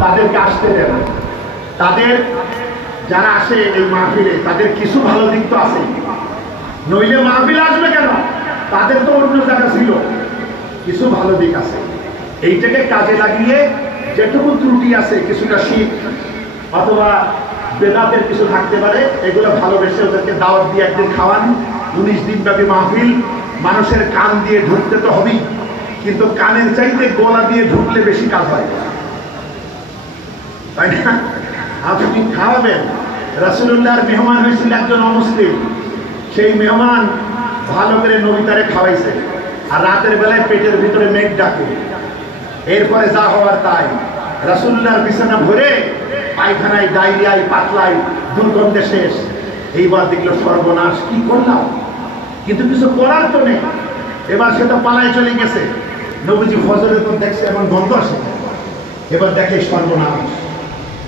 তাদেরকে আসতে দেন। তাদের যারা আসে এই মাহফিলে তাদের কিছু ভালো দিক তো আছে, নইলে মাহফিল আসবে কেন? তাদের তো অন্য জায়গা ছিল, কিছু ভালো দিক আছে। এইটাকে কাজে লাগিয়ে যেটুকু ত্রুটি আছে, কিছুটা শিখ অথবা বেদাতের কিছু থাকতে পারে, এগুলো ভালোবেসে ওদেরকে দাওয়াত দিয়ে একদিন খাওয়ান। 19 দিন ব্যাপী মাহফিল, মানুষের কান দিয়ে ঢুকতে তো হবেই, কিন্তু কানের চাইতে গলা দিয়ে ঢুকলে বেশি কাজ হয়, তাই না? আপনি খাওয়াবেন। রাসূলুল্লাহর মেহমান হয়েছিল একজন অমুসলিম, সেই মেহমান ভালো করে নবী তারে খাওয়াইছে, আর রাতের বেলায় পেটের ভিতরে মেঘ ডাকে। এরপরে যা হওয়ার তাই, রাসূলুল্লাহর বিছানা ভরে পায়খানায়, ডায়রিয়ায়, পাতলায়, দুর্গন্ধে শেষ। এইবার দেখলো সর্বনাশ, কি করলাম? কিন্তু কিছু করার তো নেই। এবার সে তো পালায় চলে গেছে। নবীজি ফজরের পর দেখছে এমন গন্ধ আসে, এবার দেখে সর্বনাশ।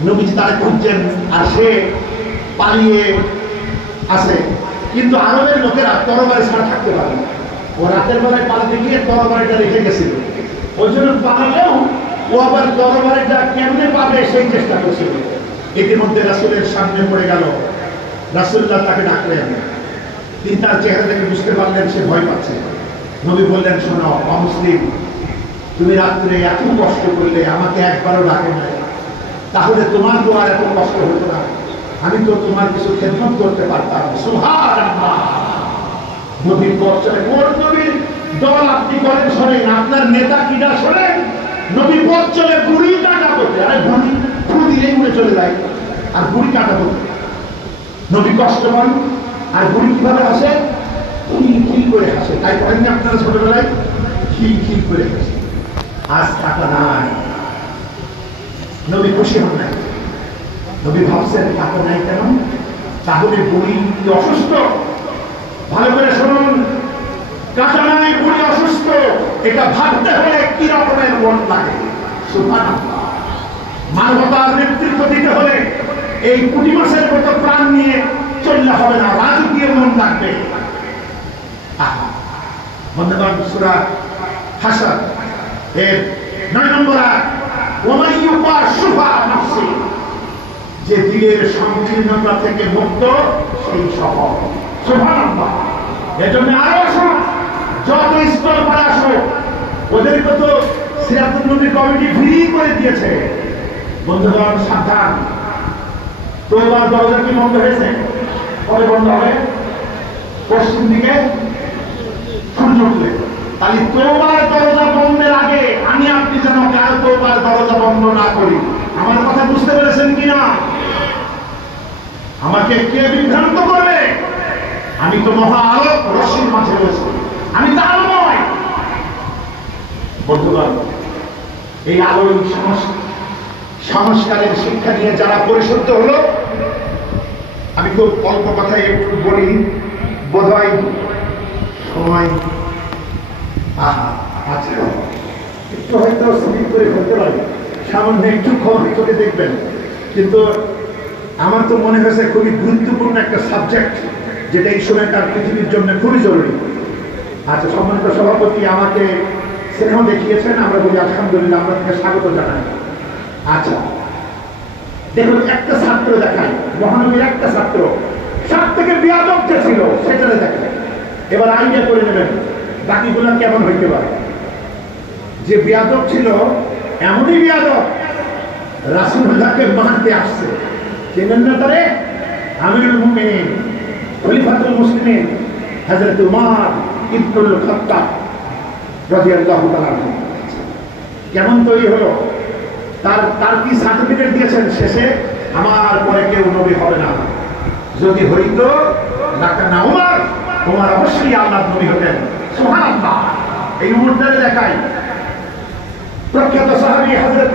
নবীজি তারে খুঁজছেন, আর সে পালিয়ে আসে। কিন্তু আরবের লোকেরা তরবারি ছাড়া থাকতে পারে না। ও রাতের বেলায় পালাতে গিয়ে তরবারিটা রেখে গেছিল, ওই জন্য পালালেও ও আবার তরবারিটা কেমনে পাবে সেই চেষ্টা করছিল। ইতিমধ্যে রাসূলের সামনে পড়ে গেল, রাসূলুল্লাহ তাকে ডাকলেন। তিনি তার চেহারা দেখে বুঝতে পারলেন সে ভয় পাচ্ছে। নবী বললেন, শোনো অমুসলিম, তুমি রাত্রে এত কষ্ট করলে, আমাকে একবারও ডাকে নাই, তাহলে তোমার তো আর এত কষ্ট হতো না, আমি তো তোমার কিছু খেদমত করতে পারতাম। সুবহানাল্লাহ। নবীর পথ চলে, কোন নবীর দল আপনি করেন শোনেন, আপনার নেতা কিনা শোনেন। নবীর পথ চলে বুড়ি কাটা করতে, আরে বুড়ি ফু দিলেই উড়ে চলে যায়, আর বুড়ি কাটা করতে। নবী কষ্ট পান, আর বুড়ি কিভাবে হাসে? খিল খিল করে হাসে। তাই করেননি আপনারা ছোটবেলায়? খিল খিল করে হাসে। আজ টাকা নাই, নবী খুশি হন নাই। নবী ভাবছেন টাকা নাই কেন? তাহলে বুড়ি কি অসুস্থ? ভালো করে শুনুন, টাকা নাই, বুড়ি অসুস্থ, এটা ভাবতে হলে কি রকমের মন লাগে। সুবহানাল্লাহ। মানবতার নেতৃত্ব দিতে হলে এই কুটি মাসের মতো প্রাণ নিয়ে চললে হবে না, রাজকীয় মন লাগবে। বন্ধুগণ, সূরা হাসর এর 9 নম্বর আয়াত, ওয়া ইউকাশুফা নাফসি, যে দিলের সংকীর্ণতা থেকে মুক্ত সেই সফল। সুবহানাল্লাহ। এজন্য আরো আসুন, যত স্তর পার আসো, ওদেরকে তো সিরাতুন নবী কমিটি ফ্রি করে দিয়েছে। বন্ধুগণ সাবধান, তওবার দরজা কি বন্ধ হয়েছে? কবে বন্ধ হবে? পশ্চিম দিকে সূর্য উঠলে। তাহলে তওবার দরজা বন্ধের আগে আমি আপনি যেন কার তওবার দরজা বন্ধ না করি। আমার কথা বুঝতে পেরেছেন কিনা? আমাকে কে বিভ্রান্ত করবে? আমি তো মহা আলোক রশ্মির মাঝে রয়েছি, আমি তো আলো নয়। বন্ধুগণ, এই আলোয় সংস্কারের শিক্ষা নিয়ে যারা পরিশুদ্ধ হলো, আমি খুব অল্প কথায় একটু বলি, বোধহয় সময় আছে, একটু হয়তো স্লিপ করে ফেলতে পারি, সামান্য একটু খবর চোখে দেখবেন। কিন্তু আমার তো মনে হয়েছে খুবই গুরুত্বপূর্ণ একটা সাবজেক্ট, যেটা এই সময়কার পৃথিবীর জন্য খুবই জরুরি। আচ্ছা, সম্মানিত সভাপতি আমাকে স্নেহ দেখিয়েছেন, আমরা বলি আলহামদুলিল্লাহ, আমরা তাকে স্বাগত জানাই। আচ্ছা, দেখুন একটা ছাত্র দেখায়, মহানবীর একটা ছাত্র, সব থেকে বেয়াদব যে ছিল সেটা দেখায়। এবার আইডিয়া করে নেবেন বাকিগুলা কেমন হইতে পারে। যে বেয়াদব ছিল, এমনই বেয়াদব রাসূলুল্লাহকে মারতে আসছে। চেনেন না তারে? আমিরুল মুমিনিন, খলিফাতুল মুসলিমিন হযরত উমর ইবনুল খাত্তাব রাদিয়াল্লাহু তাআলা কেমন তৈরি হলো? তার কি সার্টিফিকেট দিয়েছেন শেষে? আমার পরে কেউ নবী হবে না, যদি হইতো লাকানা উমর, তোমার অবশ্যই আল্লাহর নবী হতেন। সুবহানাল্লাহ। এই মুহূর্তে দেখাই প্রখ্যাত সাহাবী হযরত